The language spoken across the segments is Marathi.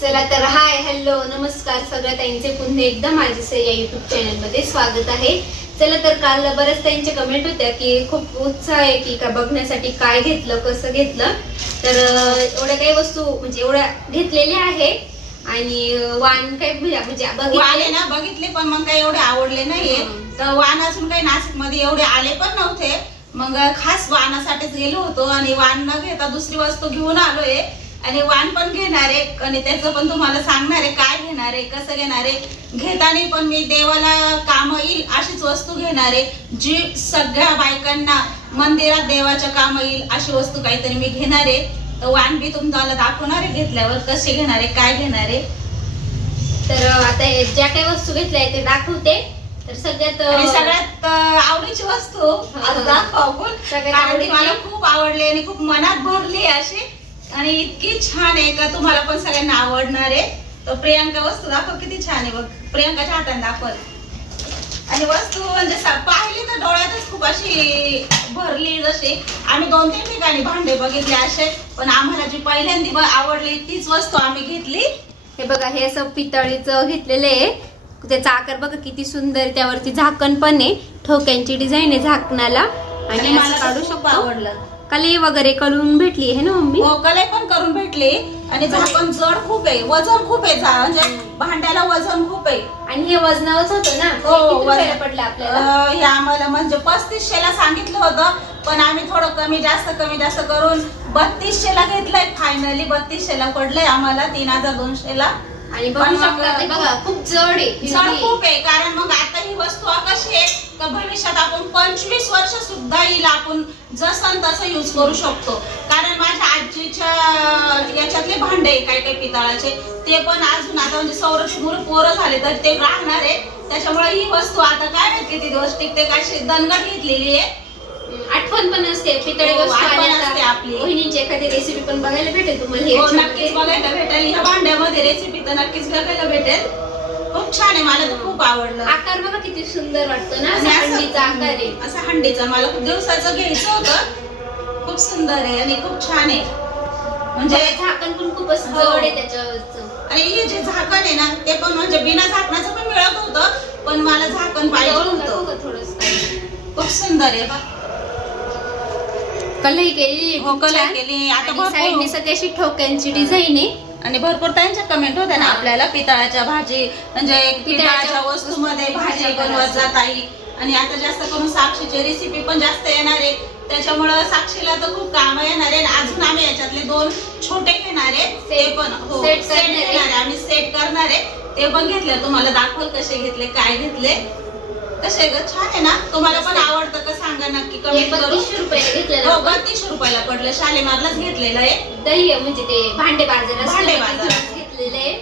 चला तर हाय हॅलो नमस्कार सगळ्या ताईंचे. पुन्हा एकदा माझे या युट्यूब चॅनलमध्ये स्वागत आहे. चला तर काल बऱ्याच ताईंच्या कमेंट होत्या की खूप उत्साह आहे की का बघण्यासाठी काय घेतलं कसं घेतलं. तर एवढ्या काही वस्तू म्हणजे एवढ्या घेतलेल्या आहे. आणि वाण काय म्हणजे बघितले ना बघितले पण मग काही एवढे आवडले नाहीये. तर वाण असून काही नाशिकमध्ये एवढे आले पण नव्हते. मग खास वाणासाठीच गेलो होतो आणि वाण न घेता दुसरी वस्तू घेऊन आलोय. आणि वाण पण घेणार आहे आणि त्याचं पण तुम्हाला सांगणार आहे काय घेणार आहे कसं घेणार आहे घेताना पण मी देवाला काम येईल अशीच वस्तू घेणार आहे जी सगळ्या बायकांना मंदिरात देवाच्या काम येईल अशी वस्तू काहीतरी मी घेणार. आहे तर वाण बी तुम्हाला दाखवणार आहे घेतल्यावर कसे घेणार आहे काय घेणार. आहे तर आता हे ज्या काही वस्तू घेतल्या आहेत ते दाखवते. तर सगळ्यात सगळ्यात आवडीची वस्तू दाखवू आपण. आवडीची? मला खूप आवडली आणि खूप मनात भरली अशी. आणि इतकी छान आहे का? तुम्हाला पण सगळ्यांना आवडणार आहे. तर प्रियांका वस्तू दाखव किती छान आहे बघ. प्रियांकाच्या हाताने दाखवत आणि वस्तू म्हणजे पाहिली तर डोळ्यातच खूप अशी भरली जशी. आम्ही दोन तीन ठिकाणी भांडे बघितले असे पण आम्हाला जी पहिल्यांदा आवडली तीच वस्तू आम्ही घेतली. हे बघा हे असं पितळीचं घेतलेलं आहे. त्याचा आकार बघा किती सुंदर. त्यावरती झाकण पण आहे. ठोक्यांची डिझाईन आहे झाकणाला. आणि मला काढू शकतो. आवडलं. कली वगैरे करून भेटली आहे ना मम्मी? हो कलाई पण करून भेटली. आणि झाकण जड खूप आहे. वजन खूप आहे झा- म्हणजे भांड्याला वजन खूप आहे. आणि हे वजनावच होतं ना? हो, हे किती रुपयाला वजन. पडलं आपल्याला? अं, हे आम्हाला म्हणजे पस्तीसशे ला सांगितलं होतं पण आम्ही थोडं कमी जास्त कमी जास्त करून बत्तीसशे ला घेतलंय. फायनली बत्तीसशे ला पडलंय आम्हाला तीन हजार दोनशे ला आणि बघू पण शकता ते बघा खूप जड आहे खूप आहे कारण मग आता ही वस्तू कशी आहे का भविष्यात आपण पंचवीस वर्ष सुद्धा येईल आपण जसं तसं युज करू शकतो. कारण माझ्या आजीच्या याच्यातले भांडे आहे काही काही पितळाचे ते पण अजून आता म्हणजे संरक्षण पोरं झाले तर ते राहणार आहे. त्याच्यामुळे ही वस्तू आता काय माहीत किती दिवस टिकते काय दणगट घेतलेली आहे. आठवण पण असते पितळे हो, वस्तू आठवण आणि असते आता आपली. वहिनीची एखादी रेसिपी पण बघायला भेटेल तुम्हाला हे हो याच्यामध्ये. नक्कीच बघायला भेटेल ह्या भांड्यामध्ये रेसिपी तर नक्कीच बघायला भेटेल खूप छान आहे मला तर खूप आवडलं आकार बघा किती सुंदर वाटतो ना आणि असं असं- हंडीचा आकार आहे असं हंडीचा मला खूप दिवसाचं घ्यायचं होतं खूप सुंदर आहे आणि खूप छान आहे म्हणजे म्हणजे झाकण पण खूप असं हो. आहे त्याच्यावरचं आणि हे जे झाकण आहे ना ते पण म्हणजे बिना झाकणाचं पण मिळत होतं पण मला झाकण पाहिजे होतं थोडंसं? खूप सुंदर आहे बा. कलई केलेली हो, कलई केली. आता भरपूर- साईडने सगळी अशी ठोक्यांची डिझाईन आहे. आणि भरपूर त्यांच्या कमेंट होत्या ना हा. आपल्याला पितळाच्या भाजी म्हणजे पितळाच्या वस्तूमध्ये वस्तू भाजी भाजी बनवत. जात आहे. आणि आता जास्त करून साक्षीची रेसिपी पण जास्त येणार आहे. त्याच्यामुळं साक्षीला तर खूप काम येणार आहे आणि अजून आम्ही याच्यातले दोन छोटे घेणार आहे ते पण हो Set सेट करणार आहे. घेणार आहे. आम्ही सेट करणार आहे. ते पण घेतले. तुम्हाला दाखवल कसे घेतले काय घेतले. कसे ग छान आहे ना? तुम्हाला पण आवडतं का सांगा नक्की. हे करून. बत्तीसशे रुपये घेतलेलं हो आपण. बत्तीसशे रुपयाला पडलं. शालेमारलाच घेतलेलं आहे. दही आहे म्हणजे ते भांडे बाजार असतं भांडे बाजार. तिथूनच घेतलेले आहे.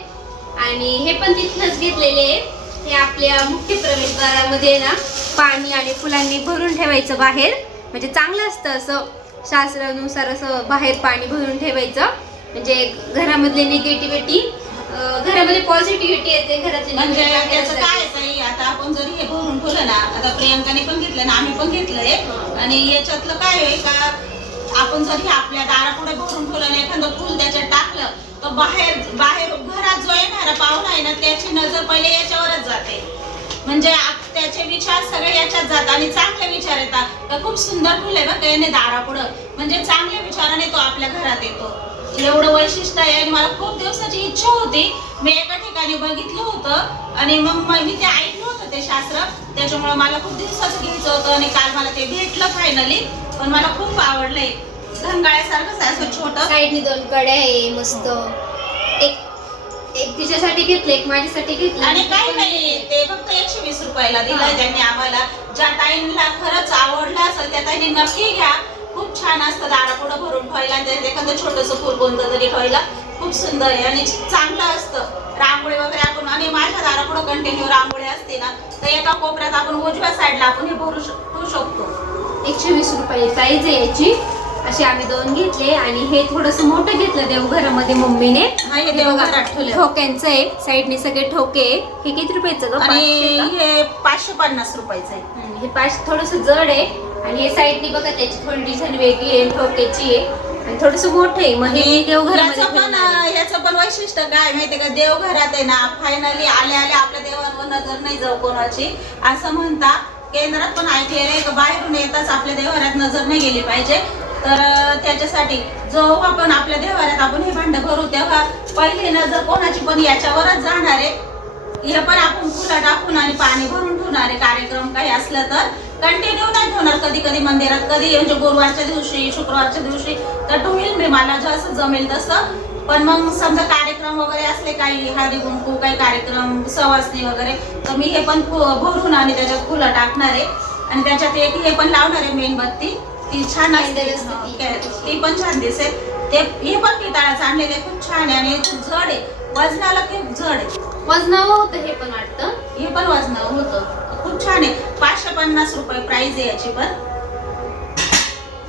आणि हे पण तिथनच घेतलेले आहे. हे आपल्या मुख्य प्रवेशद्वारामध्ये ना पाणी आणि फुलांनी भरून ठेवायचं बाहेर. म्हणजे चांगलं असतं असं शास्त्रानुसार असं बाहेर पाणी भरून ठेवायचं. म्हणजे घरामधले निगेटिव्हिटी घरामध्ये पॉझिटिव्हिटी येते घरातली म्हणजे negativity त्याचं बाहेर काय जाते. आहे ताई, आता आपण जरी घेतलं ना आता प्रियंकाने पण घेतलं ना आम्ही पण घेतलंय. आणि याच्यातलं काय आहे का आपण जरी आपल्या दारापुढे भरून ठेवलं एखादं फुल त्याच्यात टाकलं तर बाहेर बाहेर घरात जो येणारा पाहुणा आहे ना त्याची नजर पहिले याच्यावरच जाते. म्हणजे त्याचे विचार सगळे याच्यात जातात आणि चांगले विचार येतात. खूप सुंदर फुल आहे बघ याने दारापुढं. म्हणजे चांगल्या विचाराने तो आपल्या घरात येतो. एवढं वैशिष्ट्य आहे आणि मला खूप दिवसाची इच्छा होती. मी एका ठिकाणी बघितलं होतं आणि मग म- ते ऐकलं होतं ते शास्त्र. त्याच्यामुळे मला खूप दिवसाचं घ्यायचं होतं आणि काल मला ते भेटलं फायनली पण मला खूप आवडलंय. घंगाळ्यासारखंच आहे असं छोटं. साईडनी दोन कड्या आहे मस्त. एक एक तिच्यासाठी घेतलं एक माझ्यासाठी घेतलं. आणि काही नाही ते फक्त एकशे वीस रुपयाला दिलंय हा. त्यांनी आम्हाला. ज्या टाईमला खरंच आवडलं असेल त्या ताईने नक्की घ्या. खूप छान असतं दारापुढं भरून ठेवायला आणि एखादं छोटस फूल कोणतं तरी ठेवायला. खूप सुंदर आहे आणि चांगलं असतं. रांगोळी वगैरे आपण आणि माझ्या दारापुढं कंटिन्यू रांगोळी असते ना तर एका कोपऱ्यात आपण उजव्या साईडला आपण हे भरू शक- शकतो. एकशे वीस रुपये प्राइस आहे याची. असे आम्ही दोन घेतले आणि हे थोडस मोठं घेतलं देवघरामध्ये मम्मीने. ठोक्यांचं आहे. साईडने सगळे ठोके. हे किती रुपयाचं? हे पाचशे पन्नास रुपयाचं आहे. हे पाच थोडस जड आहे. आणि हे साईडने बघा त्याची थोडी डिझाईन वेगळी आहे ठोक्याची आहे. आणि थोडस मोठं आहे मग हे देवघरामध्ये याचं पण ठेवणार आहे. याचं पण वैशिष्ट्य काय माहितीये का? देवघरात आहे ना फायनली आले आले आपल्या देवांवर नजर नाही जाऊ कोणाची. असं म्हणता केंद्रात पण ऐकलेलं आहे का? बाहेरून येताच आपल्या देवाऱ्यात नजर नाही गेली पाहिजे. तर अं, त्याच्यासाठी जेव्हा पण आपल्या देवाऱ्यात आपण हे भांड भरू. तेव्हा पहिली नजर कोणाची पण याच्यावरच जाणार आहे. हे पण आपण फुलं टाकून आणि पाणी भरून ठेवणार आहे. कार्यक्रम काही असलं तर. कंटिन्यू नाही ठेवणार कधी कधी मंदिरात कधी म्हणजे गुरुवारच्या दिवशी शुक्रवारच्या दिवशी. तर ठेवील मी मला जसं जमेल तसं. पण मग समजा कार्यक्रम वगैरे असले काही हळदी कुंकू काही कार्यक्रम सवासणी वगैरे तर मी हे पण भरून आणि त्याच्यात फुलं टाकणार आहे. आणि त्याच्यात एक हे पण लावणार आहे मेणबत्ती ती छान असते. ती. पण छान दिसेल. ते हे पण पितळाचं आणलेलं खूप छान आहे आणि खूप जड आहे. वजनाला खूप जड आहे. वजनावर होतं हे पण वाटतं. हे पण वजनावर होतं. खूप छान आहे. पाचशे पन्नास रुपये प्राइस आहे याची पण.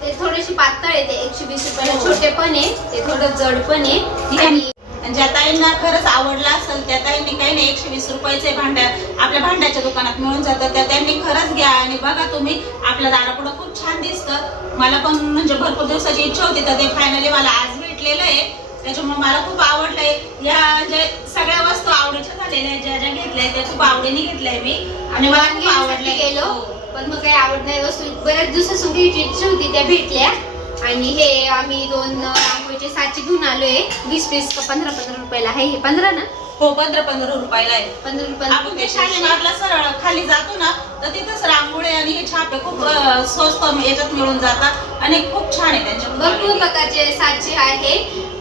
ते थोडेसे पातळ आहे ते एकशे वीस रुपयाला हो. छोटे पण आहे ते थोडं जड पण आहे. हे- आणि ज्या ताईंना खरंच आवडला असेल त्या ताईंनी काही नाही एकशे वीस रुपयाचे भांड्या आपल्या भांड्याच्या दुकानात मिळून जातात. त्या त्यांनी खरंच घ्या. आणि बघा तुम्ही आपल्या दारापुढं खूप छान दिसतं. मला पण म्हणजे भरपूर दिवसाची इच्छा होती तर ते फायनली मला आज भेटलेलं आहे. त्याच्यामुळे मला खूप आवडलंय. या जे सगळ्या वस्तू आवडीच्या झालेल्या ज्या ज्या घेतल्या त्या खूप आवडीने घेतल्याय मी. आणि मला खूप आवडलंय. गेलो हो. पण मग काही आवड नाही वस्तू बऱ्याच दिवसासून घ्यायची होती त्या भेटल्या. आणि हे आम्ही दोन रांगोळीचे साचे घेऊन आलोय. वीस वीस का पंधरा पंधरा रुपयाला आहे. हे पंधरा ना? हो पंधरा पंधरा रुपयाला आहे. पंधरा आपण ते रुपयाला शालीमारला सरळ खाली जातो ना तर तिथंच रांगोळी आणि हे छापे खूप स्वस्त याच्यात मिळून जातात. आणि खूप छान आहे त्यांच्या भरपूर प्रकारचे साचे आहे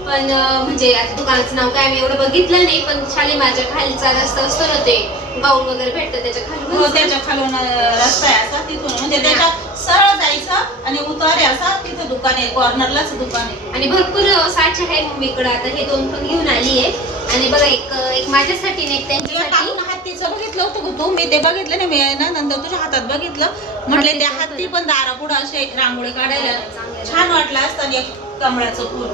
पण म्हणजे आता दुकानाचं नाव काय आम्ही एवढं बघितलं नाही पण शालीमारच्या खालीचा रस्ता असतो ना ते गाऊन वगैरे भेटतं त्याच्या हो खाली त्याच्या खालून अं, रस्ता आहे असा तिथून. म्हणजे त्याच्या सरळ जायचं आणि उतार असा तिथं दुकान आहे कॉर्नरलाच दुकान आहे. आणि भरपूर अं, साचे आहे मम्मीकडे. आता हे दोन पण घेऊन आली आहे. आणि बघा एक एक माझ्यासाठी आणि एक तुला त्यांच्यासाठी. टाकून हत्तीचं बघितलं होतं का? तू मी ते बघितलं नाही मी ना नंतर तुझ्या हातात बघितलं. म्हटले त्या हत्ती पण दारापुढं असे रांगोळी काढायला चांगलं. छान वाटलं असतं आणि एक कमळाचं फुल.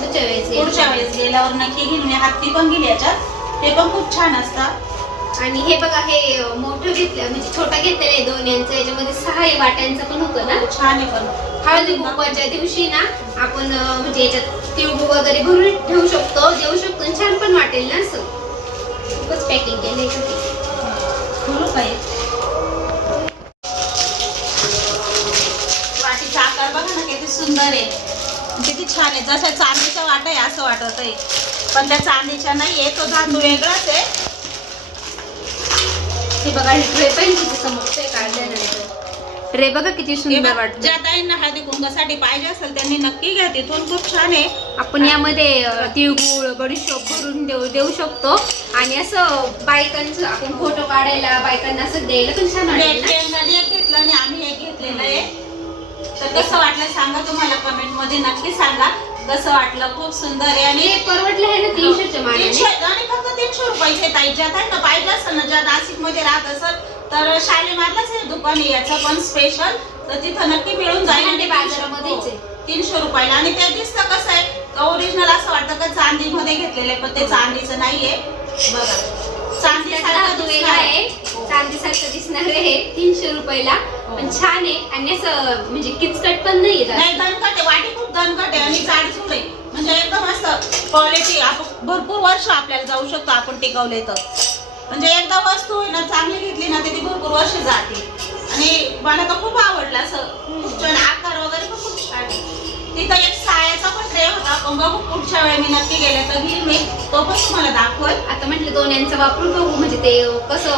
पुढच्या वेळेस येईल. पुढच्या वेळेस गेल्यावर नक्की घेऊन ये. हत्ती पण गेली याच्यात. ते पण खूप छान असतात. आणि हे बघा हे अं, मोठं घेतलं म्हणजे छोटा घेतलेलं आहे दोन यांचं. याच्यामध्ये सहा हे वाट्यांचं पण होतं ना? छान आहे पण. हळदी कुंकवाच्या दिवशी ना आपण अं, म्हणजे याच्यात तिळगुळ वगैरे भरून ठेवू शकतो. देऊ शकतो आणि छान पण वाटेल ना असं. खूपच पॅकिंग केलंय का ते. फुलं काय वाटीचा आकार बघा ना किती सुंदर आहे. किती छान आहे. जशा चांदीच्या वाट आहे असं वाटत आहे. पण त्या चांदीच्या नाहीये तो धातू वेगळाच आहे. हे बघा हे पण किती काढल्यानंतर. ट्रे बघा किती सुंदर वाटतं ज्या ताईंना हळदी कुंकासाठी पाहिजे असेल त्यांनी नक्की घ्या तिथून खूप छान आहे. आपण यामध्ये तिळगुळ बडीशोप भरून देऊ देऊ शकतो. आणि असं बायकांचं आपण फोटो काढायला बायकांना असं द्यायला पण छान घेतलं आणि आम्ही एक घेतलेलं आहे. तर कसं वाटलं सांगा तुम्हाला कमेंटमध्ये. नक्की सांगा. कसं वाटलं? खूप सुंदर आहे. आणि हे परवडलं आहे ना तीनशेच्या तीनशे मानाने आणि फक्त तीनशे रुपयाचे ताई. ज्या ताईंना पाहिजे असेल ना ज्या नाशिकमध्ये राहत असेल तर शालीमारलाच हे दुकान आहे. याचं पण स्पेशल तर तिथं नक्की मिळून जाईल. आणि ते बाजारामध्येच आहे. तीनशे रुपयाला. आणि ते दिसतं कसं आहे ओरिजिनल असं वाटतं का चांदीमध्ये घेतलेलं आहे पण ते चांदीचं नाहीये. बघा. चांदी धातू वेगळा आहे. चांदीसारखं दिसणार आहे तीनशे रुपयाला. पण छान आहे. आणि असं म्हणजे किचकट पण नाही नाही दणकट आहे. वाटी खूप दणकट आहे आणि जाडसूड आहे. म्हणजे एकदम असं क्वालिटी आपण भरपूर वर्ष आपल्याला जाऊ शकतो आपण टिकवले तर. म्हणजे एकदा वस्तू आहे ना चांगली घेतली ना तर ती भरपूर वर्ष जाते. आणि मला तर खूप आवडलं असं. तिथं एक सायाचा पण ट्रे होता. बघू पुढच्या वेळी मी नक्की गेले तर घेईल मी. तो पण तुम्हाला दाखवल. आता म्हटलं दोन यांचा वापरून बघू. म्हणजे ते कसं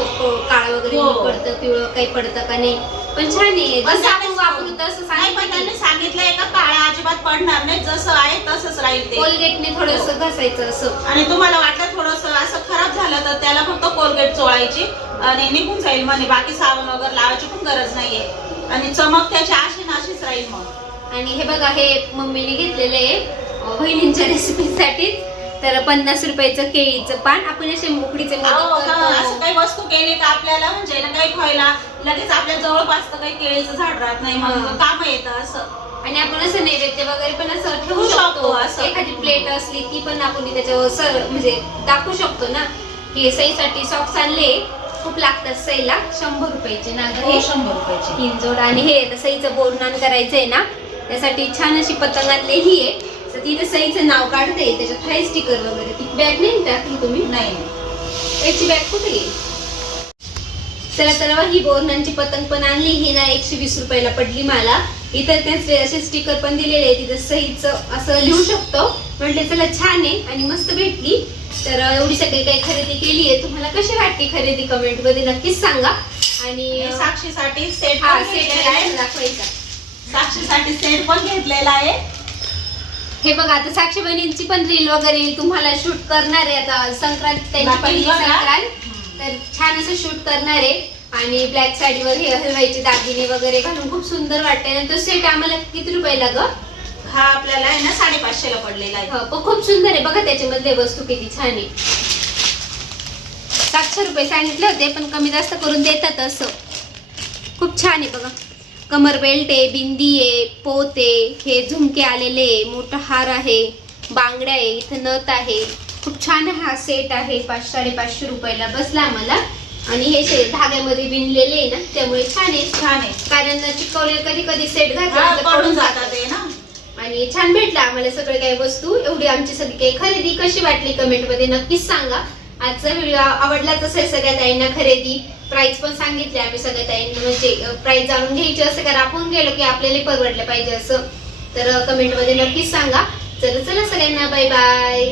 काळ वगैरे हो. पडतं पिवळं काही पडतं का नाही. पण छान आहे. पण जसं आपण त्याने- वापरू तसं नाही पण सांगितलं. त्यांनी सांगितलंय का काळा अजिबात पडणार नाही. जसं आहे तसंच राहील ते. कोलगेटने थोडस घासायचं असं. आणि तुम्हाला वाटलं थोडस असं खराब झालं तर त्याला फक्त कोलगेट चोळायची आणि निघून जाईल म्हणे. बाकी साबण वगैरे लावायची पण गरज नाहीये. आणि चमक त्याची अशी नाशीच राहील मग. आणि हे बघा हे मम्मीने घेतलेलं आहे अं, बहिणींच्या रेसिपीसाठी तर पन्नास रुपयाचं केळीचं पान. आपण असे का- असं. काही वस्तू केली का आपल्याला म्हणजे ना काही खायला. लगेच आपल्या जवळपास तर काही केळीचं झाड राहत नाही मग हा. काम येतं असं. आणि आपण असं नैवेद्य वगैरे पण असं ठेवू शकतो. असं. एखादी प्लेट असली ती पण आपण त्याच्यावर सर म्हणजे दाखवू शकतो ना. की सईसाठी सॉक्स आणले. खूप लागतात सईला. शंभर रुपयाचे ना हे हो, शंभर रुपयाची. तीन जोड. आणि हे सईचं बोरनान करायचंय ना. त्यासाठी छान अशी पतंग आणलेली आहे. तर तिथे सईचं नाव काढते त्याच्यात हाय स्टिकर वगैरे. ती बॅग नाही टाकली तुम्ही? नाही. याची बॅग कुठे गेली चला तर ही बोरणांची पतंग पण आणली. ही ना एकशे वीस रुपयाला पडली मला. इतर त्याचे असे स्टिकर पण दिलेले आहे तिथं सहीचं असं लिहू शकतो. म्हटले चला छान आहे आणि मस्त भेटली. तर एवढी सगळी काही खरेदी केली आहे. तुम्हाला कशी वाटते खरेदी? कमेंटमध्ये नक्कीच सांगा. आणि साक्षीसाठी सेट हा सेट दाखवायचा. साक्षीसाठी सेट पण घेतलेला आहे. हे बघा आता साक्षी बहिणींची पण रील वगैरे तुम्हाला शूट करणार आहे. आता संक्रांत त्यांची पहिली बघा. संक्रांत. तर छान असं शूट करणार आहे. आणि ब्लॅक साडीवर हे हलवायचे दागिने वगैरे घालून खूप सुंदर वाटते आणि तो सेट आम्हाला किती रुपयाला ग? हा आपल्याला आहे ना साडेपाचशेला पडलेला आहे. हो, पण खूप सुंदर आहे. बघा त्याच्यामधले वस्तू किती छान आहे. सातशे रुपये सांगितले होते पण कमी जास्त करून देतात असं. खूप छान आहे बघा. कमर बेल्ट आहे बिंदी आहे पोत आहे हे झुमके आलेले आहे. मोठा हार आहे बांगड्या आहे इथं नथ आहे. खूप छान हा सेट आहे. पाच साडेपाचशे रुपयाला बसला आम्हाला. आणि हे धाग्यामध्ये विणलेले आहे ना त्यामुळे छान आहे. छान आहे. कारण चिकवले कधी कधी सेट घातला पडून जातात ना. आणि छान भेटला आम्हाला सगळे काही वस्तू. एवढी आमची सगळी काही खरेदी कशी वाटली कमेंटमध्ये नक्कीच सांगा. आजचा व्हिडिओ आवडलाच असेल सगळ्या ताईंना खरेदी प्राइस पण सांगितले. आम्ही सगळ्या ताईंना म्हणजे प्राइस जाणून घ्यायची असं कारण आपण गेलो की आपल्याला परवडलं पाहिजे असं. तर कमेंटमध्ये नक्कीच सांगा. चला चला सगळ्यांना बाय बाय